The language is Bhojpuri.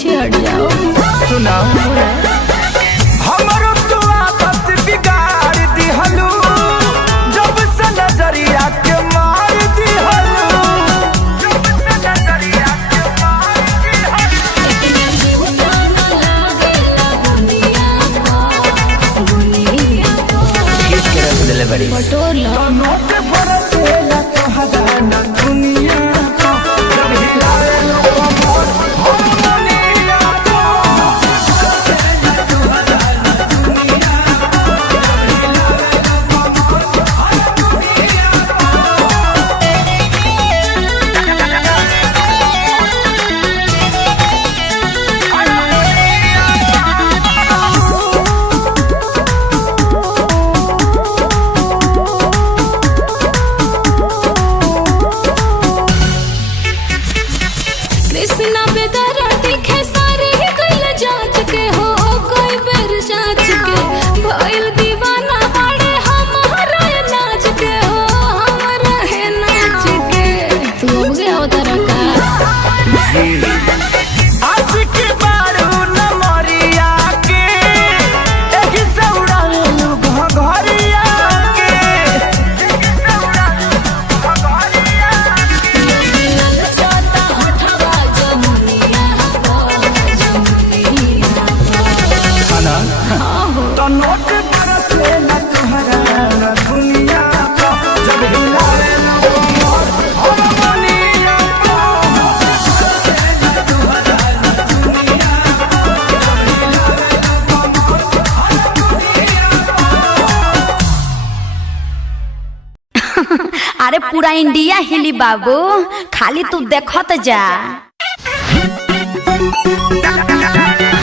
पीछे हट जाओ। सुनाओ हमरो तो आदत बिगाड़ दिहलू जब से नजरिया के मार दिहलू बटोला नोट बरसेला तोहरा न दुनिया को जब हिलावे लोग मोर हो दुनिया को बरसेला तोहरा न दुनिया को जब हिलावे लोग मोर हो दुनिया कृष्णा बेदरा दिखे सारे ही कल जांच के हो कोई बेर जांच के भइल दीवाना बड़े हमारा नाच के हो हमारा है नाच के तू हो गया हो तारा का आज के बारू न मरिया के एक से उड़ावे लोग घरिया के एक से उड़ावे लोग घरिया जाता उठवा जमुनिया खाना तो नोट बरसे न तोहरा न दुनिया को जब हिलावे लोग मोर हो दुनिया को बरसे न तोहरा न दुनिया को जब हिलावे लोग मोर हो दुनिया अरे पूरा इंडिया हिली बाबू, खाली तू देखत जा। को